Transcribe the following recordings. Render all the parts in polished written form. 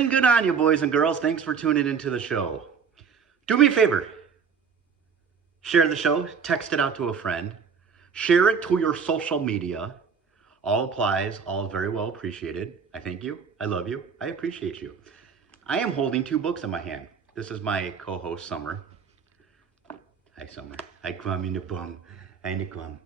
and good on you, boys and girls. Thanks for tuning into the show. Do me a favor. Share the show. Text it out to a friend. Share it to your social media. All applies. All very well appreciated. I thank you. I love you. I appreciate you. I am holding 2 books in my hand. This is my co-host, Summer. Hi, Summer. Hi, Kwam in the bum. Hi, Kwam.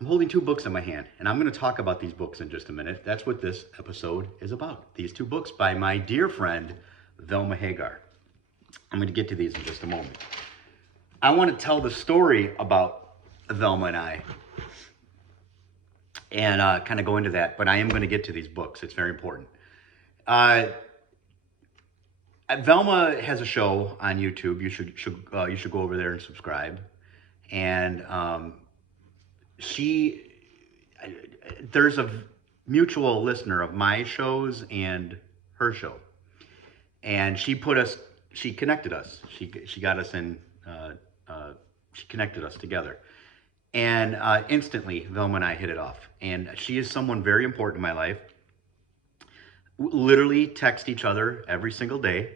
I'm holding 2 books in my hand, and I'm going to talk about these books in just a minute. That's what this episode is about. These 2 books by my dear friend, Velma Hagar. I'm going to get to these in just a moment. I want to tell the story about Velma and I, and kind of go into that, but I am going to get to these books. It's very important. Velma has a show on YouTube. You should go over there and subscribe. And there's a mutual listener of my shows and her show, and she connected us. She got us in. She connected us together, and instantly Velma and I hit it off. And she is someone very important in my life. Literally text each other every single day.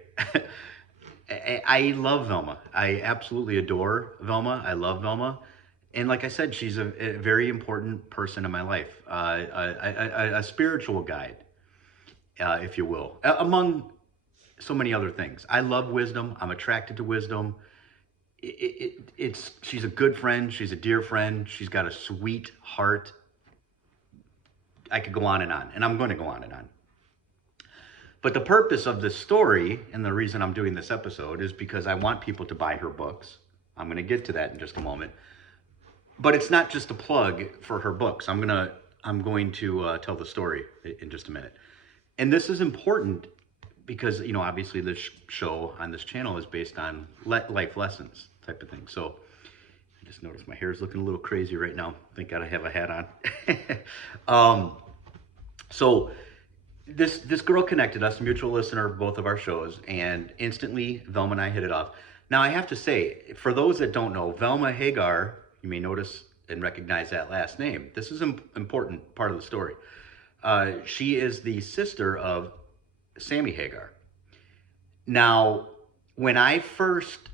I love Velma. I absolutely adore Velma. I love Velma. And like I said, she's a very important person in my life, a spiritual guide, if you will, among so many other things. I love wisdom. I'm attracted to wisdom. She's a good friend. She's a dear friend. She's got a sweet heart. I could go on, and I'm going to go on and on. But the purpose of this story, and the reason I'm doing this episode, is because I want people to buy her books. I'm going to get to that in just a moment. But it's not just a plug for her books. I'm going to tell the story in just a minute. And this is important because, obviously this show on this channel is based on life lessons type of thing. So I just noticed my hair is looking a little crazy right now. Thank God I have a hat on. So this girl connected us, a mutual listener of both of our shows, and instantly Velma and I hit it off. Now I have to say, for those that don't know, Velma Hagar, you may notice and recognize that last name. This is an important part of the story. She is the sister of Sammy Hagar. Now, when I first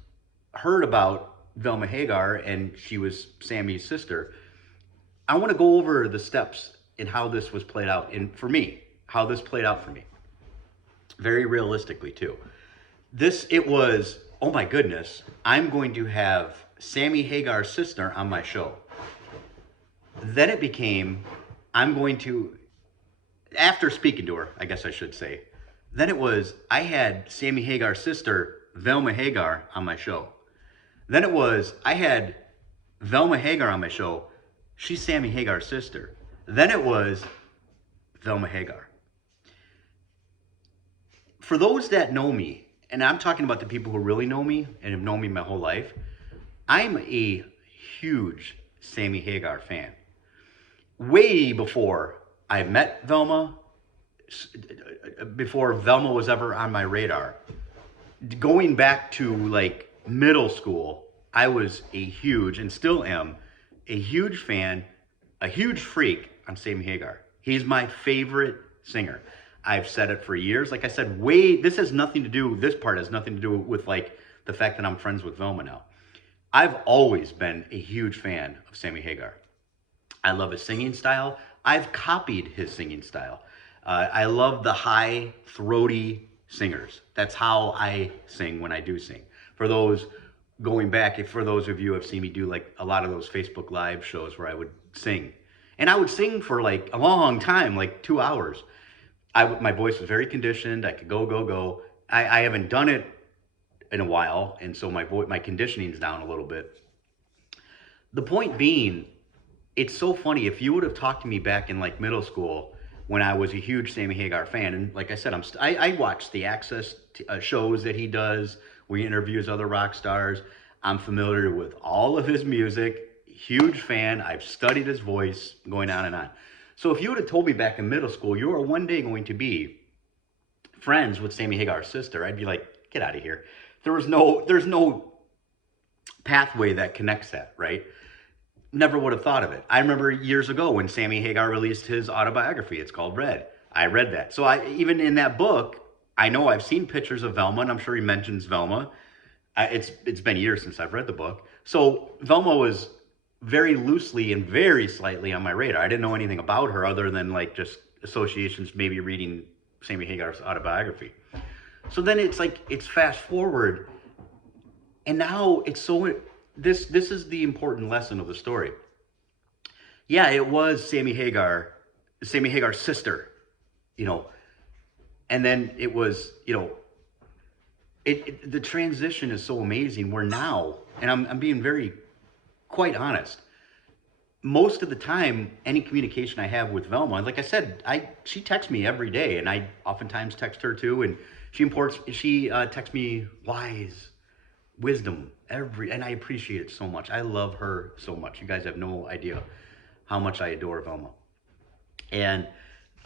heard about Velma Hagar and she was Sammy's sister, I want to go over the steps in how this was played out, and for me, how this played out for me. Very realistically, too. It was, oh my goodness, I'm going to have Sammy Hagar's sister on my show. Then it became, after speaking to her, I guess I should say, then it was, I had Sammy Hagar's sister, Velma Hagar, on my show. Then it was, I had Velma Hagar on my show. She's Sammy Hagar's sister. Then it was Velma Hagar. For those that know me, and I'm talking about the people who really know me and have known me my whole life, I'm a huge Sammy Hagar fan. Way before I met Velma, before Velma was ever on my radar, going back to like middle school, I was a huge, and still am, a huge fan, a huge freak on Sammy Hagar. He's my favorite singer. I've said it for years. Like I said, this part has nothing to do with like the fact that I'm friends with Velma now. I've always been a huge fan of Sammy Hagar. I love his singing style. I've copied his singing style. I love the high, throaty singers. That's how I sing when I do sing. For those going back, for those of you who have seen me do like a lot of those Facebook Live shows where I would sing. And I would sing for like a long time, like 2 hours. My voice was very conditioned. I could go. I haven't done it in a while, and so my conditioning's down a little bit. The point being, it's so funny. If you would have talked to me back in like middle school when I was a huge Sammy Hagar fan, and like I said, I watch the Access shows that he does where he interviews other rock stars. I'm familiar with all of his music. Huge fan. I've studied his voice, going on and on. So if you would have told me back in middle school, you are one day going to be friends with Sammy Hagar's sister, I'd be like, get out of here. There's no pathway that connects that, right? Never would have thought of it. I remember years ago when Sammy Hagar released his autobiography. It's called Red. I read that. So even in that book, I know I've seen pictures of Velma, and I'm sure he mentions Velma. It's been years since I've read the book. So Velma was very loosely and very slightly on my radar. I didn't know anything about her other than like just associations, maybe reading Sammy Hagar's autobiography. So then it's like it's fast forward, and now it's so this is the important lesson of the story. Yeah, it was Sammy Hagar's sister, you know, and then it was, you know, the transition is so amazing. Where now, and I'm being very quite honest, most of the time, any communication I have with Velma, like I said, she texts me every day, and I oftentimes text her too, and she texts me wise wisdom and I appreciate it so much. I love her so much. You guys have no idea how much I adore Velma, and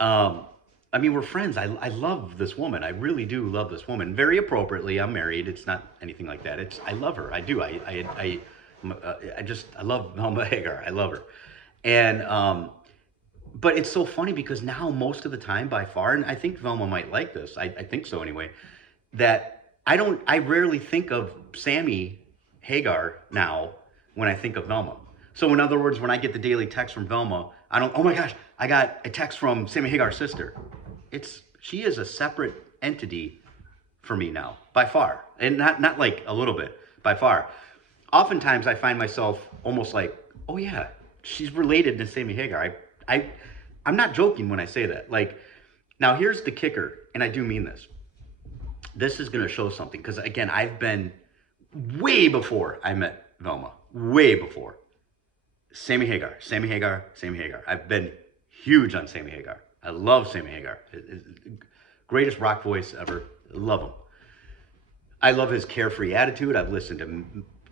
I mean, we're friends. I love this woman. I really do love this woman. Very appropriately, I'm married. It's not anything like that. I love her. I do. I love Velma Hagar. I love her. And but it's so funny because now most of the time, by far, and I think Velma might like this. I think so anyway. That I rarely think of Sammy Hagar now when I think of Velma. So in other words, when I get the daily text from Velma, I don't, oh my gosh, I got a text from Sammy Hagar's sister. She is a separate entity for me now, by far. And not like a little bit, by far. Oftentimes I find myself almost like, oh yeah, she's related to Sammy Hagar. I'm not joking when I say that. Like, now here's the kicker, and I do mean this. This is going to show something, because again, I've been way before I met Velma, way before. Sammy Hagar. I've been huge on Sammy Hagar. I love Sammy Hagar. Greatest rock voice ever. Love him. I love his carefree attitude. I've listened to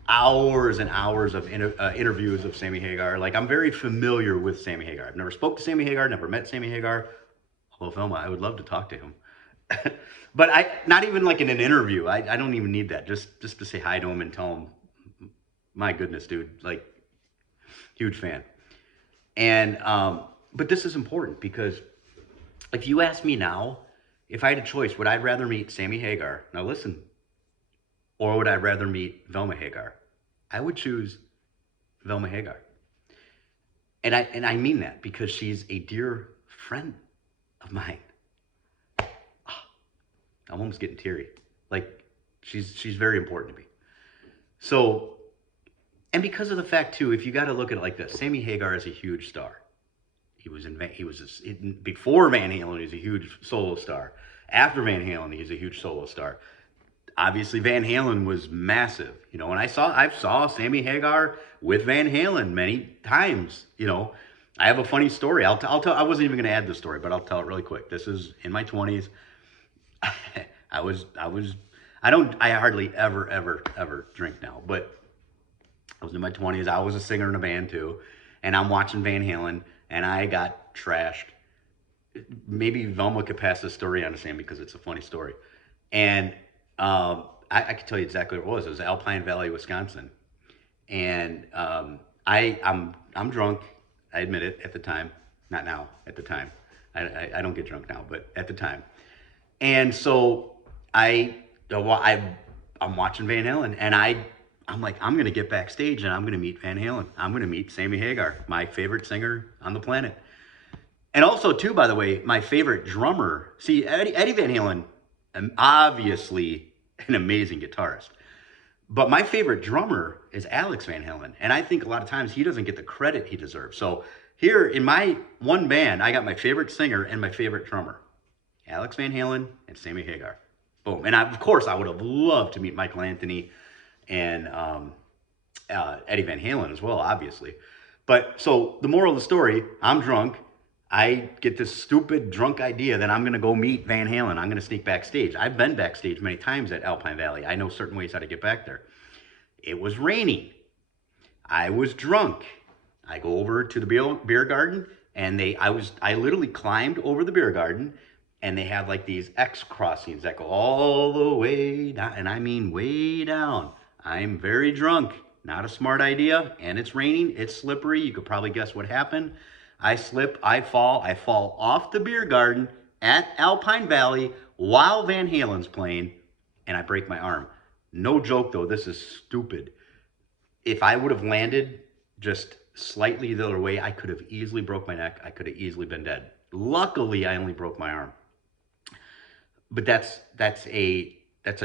hours and hours of interviews of Sammy Hagar. Like, I'm very familiar with Sammy Hagar. I've never spoke to Sammy Hagar, never met Sammy Hagar. Although Velma, I would love to talk to him. But not even like in an interview. I don't even need that. Just to say hi to him and tell him, my goodness, dude, like, huge fan. And but this is important, because if you ask me now, if I had a choice, would I rather meet Sammy Hagar? Now listen, or would I rather meet Velma Hagar? I would choose Velma Hagar. And I mean that because she's a dear friend of mine. I'm almost getting teary. Like, she's very important to me. So, and because of the fact too, if you got to look at it like this, Sammy Hagar is a huge star. Before Van Halen, he's a huge solo star. After Van Halen, he's a huge solo star. Obviously, Van Halen was massive, you know. And I saw Sammy Hagar with Van Halen many times, you know. I have a funny story. I'll tell. I wasn't even going to add this story, but I'll tell it really quick. This is in my 20s. I hardly ever drink now, but I was in my 20s. I was a singer in a band too, and I'm watching Van Halen, and I got trashed. Maybe Velma could pass this story on to Sam because it's a funny story. And I can tell you exactly what it was. It was Alpine Valley, Wisconsin, and I'm drunk. I admit it at the time, not now. At the time, I don't get drunk now, but at the time. And so I'm watching Van Halen, and I'm like, I'm going to get backstage and I'm going to meet Van Halen. I'm going to meet Sammy Hagar, my favorite singer on the planet. And also, too, by the way, my favorite drummer. See, Eddie Van Halen, obviously an amazing guitarist. But my favorite drummer is Alex Van Halen. And I think a lot of times he doesn't get the credit he deserves. So here in my one band, I got my favorite singer and my favorite drummer. Alex Van Halen and Sammy Hagar. Boom. And of course, I would have loved to meet Michael Anthony and Eddie Van Halen as well, obviously. But so the moral of the story, I'm drunk. I get this stupid drunk idea that I'm going to go meet Van Halen. I'm going to sneak backstage. I've been backstage many times at Alpine Valley. I know certain ways how to get back there. It was raining. I was drunk. I go over to the beer garden, and I literally climbed over the beer garden, and they have like these X crossings that go all the way down, and I mean way down. I'm very drunk. Not a smart idea, and it's raining. It's slippery. You could probably guess what happened. I slip, I fall off the beer garden at Alpine Valley while Van Halen's playing, and I break my arm. No joke though, this is stupid. If I would have landed just slightly the other way, I could have easily broke my neck. I could have easily been dead. Luckily, I only broke my arm. But that's a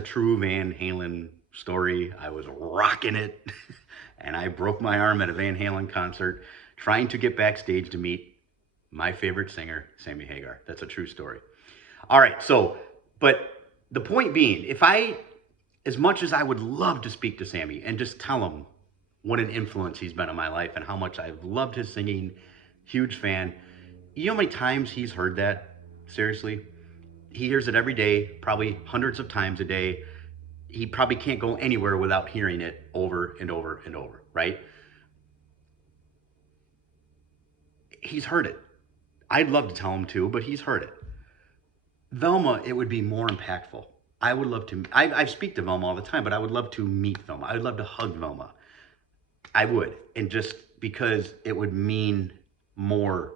true Van Halen story. I was rocking it, and I broke my arm at a Van Halen concert, trying to get backstage to meet my favorite singer, Sammy Hagar. That's a true story. All right, so, but the point being, as much as I would love to speak to Sammy and just tell him what an influence he's been in my life and how much I've loved his singing, huge fan. You know how many times he's heard that? Seriously? He hears it every day, probably hundreds of times a day. He probably can't go anywhere without hearing it over and over and over, right? He's heard it. I'd love to tell him too, but he's heard it. Velma, it would be more impactful. I would love to, I speak to Velma all the time, but I would love to meet Velma. I would love to hug Velma. I would. And just because it would mean more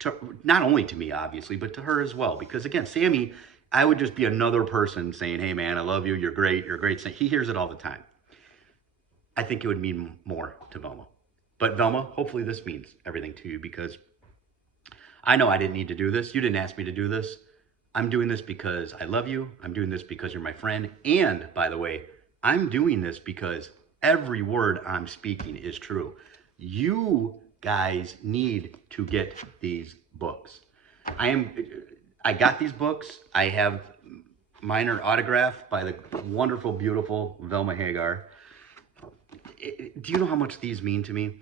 to, not only to me, obviously, but to her as well. Because again, Sammy, I would just be another person saying, hey man, I love you, you're great, you're great. He hears it all the time. I think it would mean more to Velma. But Velma, hopefully this means everything to you, because I know I didn't need to do this. You didn't ask me to do this. I'm doing this because I love you. I'm doing this because you're my friend. And by the way, I'm doing this because every word I'm speaking is true. You guys need to get these books. I got these books. I have mine are autographed by the wonderful, beautiful Velma Hagar. Do you know how much these mean to me?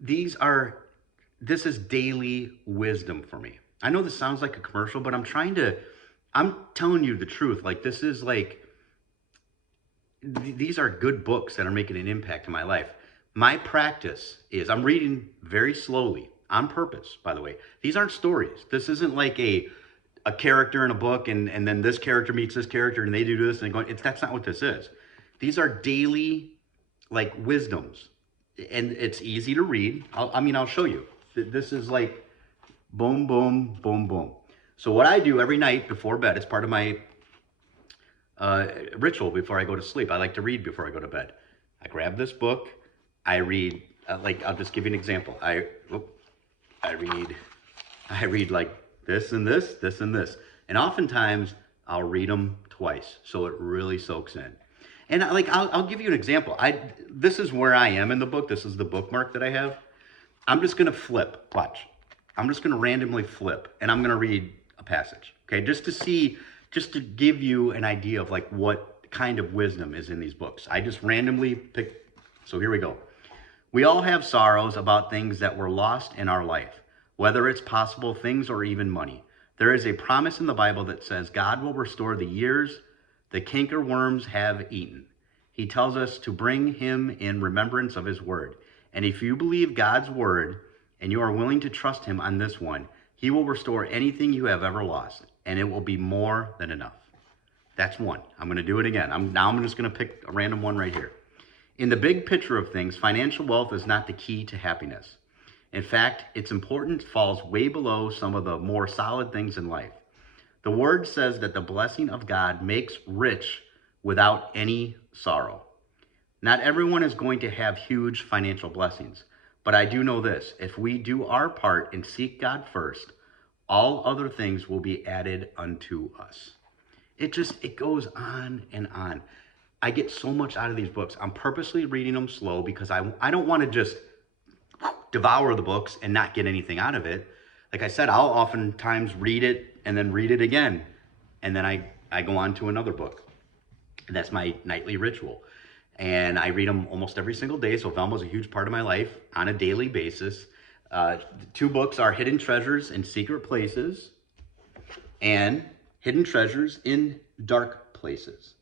This is daily wisdom for me. I know this sounds like a commercial, but I'm telling you the truth. Like, this is like, these are good books that are making an impact in my life. My practice is, I'm reading very slowly, on purpose, by the way. These aren't stories. This isn't like a character in a book and then this character meets this character and they do this and that's not what this is. These are daily, like, wisdoms. And it's easy to read. I'll show you. This is like boom, boom, boom, boom. So what I do every night before bed, it's part of my ritual before I go to sleep. I like to read before I go to bed. I grab this book. I read, I'll just give you an example. I read like this and this, this and this. And oftentimes I'll read them twice, so it really soaks in. And I'll give you an example. This is where I am in the book. This is the bookmark that I have. I'm just going to flip. Watch. I'm just going to randomly flip, and I'm going to read a passage. Okay, just to give you an idea of like what kind of wisdom is in these books. I just randomly pick. So here we go. We all have sorrows about things that were lost in our life, whether it's possible things or even money. There is a promise in the Bible that says God will restore the years the cankerworms have eaten. He tells us to bring him in remembrance of his word. And if you believe God's word and you are willing to trust him on this one, he will restore anything you have ever lost, and it will be more than enough. That's one. I'm going to do it again. I'm just going to pick a random one right here. In the big picture of things, financial wealth is not the key to happiness. In fact, its importance falls way below some of the more solid things in life. The word says that the blessing of God makes rich without any sorrow. Not everyone is going to have huge financial blessings, but I do know this: if we do our part and seek God first, all other things will be added unto us. It goes on and on. I get so much out of these books. I'm purposely reading them slow because I don't want to just devour the books and not get anything out of it. Like I said, I'll oftentimes read it and then read it again. And then I go on to another book. And that's my nightly ritual. And I read them almost every single day. So Velma's a huge part of my life on a daily basis. Two books are Hidden Treasures in Secret Places and Hidden Treasures in Dark Places.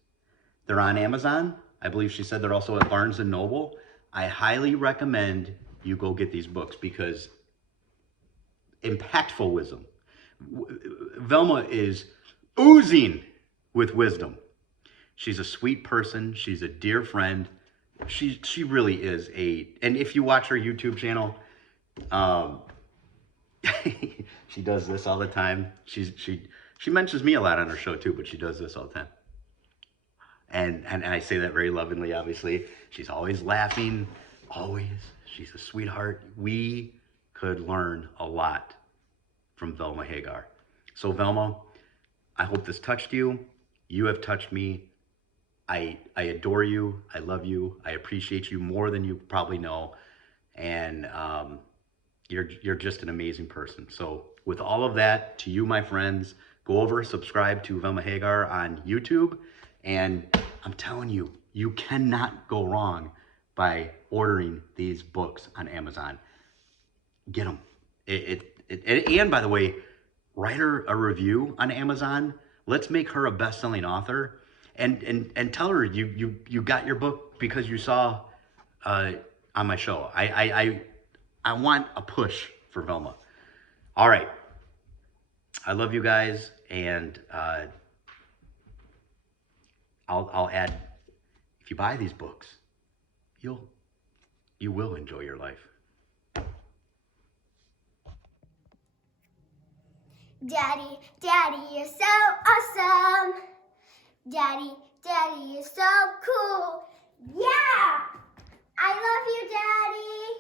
They're on Amazon. I believe she said they're also at Barnes & Noble. I highly recommend you go get these books because impactful wisdom. Velma is oozing with wisdom. She's a sweet person. She's a dear friend. She really is and if you watch her YouTube channel, she does this all the time. She She mentions me a lot on her show too, but she does this all the time. And I say that very lovingly, obviously. She's always laughing, always. She's a sweetheart. We could learn a lot from Velma Hagar. So Velma, I hope this touched you. You have touched me. I adore you. I love you. I appreciate you more than you probably know. And you're just an amazing person. So with all of that, to you, my friends, go over, subscribe to Velma Hagar on YouTube. And I'm telling you, you cannot go wrong by ordering these books on Amazon. Get them. And by the way, write her a review on Amazon. Let's make her a best-selling author. And tell her you got your book because you saw on my show. I want a push for Velma. All right. I love you guys, and I'll add, if you buy these books, you will enjoy your life. Daddy, Daddy, you're so awesome. Daddy, Daddy, you're so cool. Yeah! I love you, Daddy.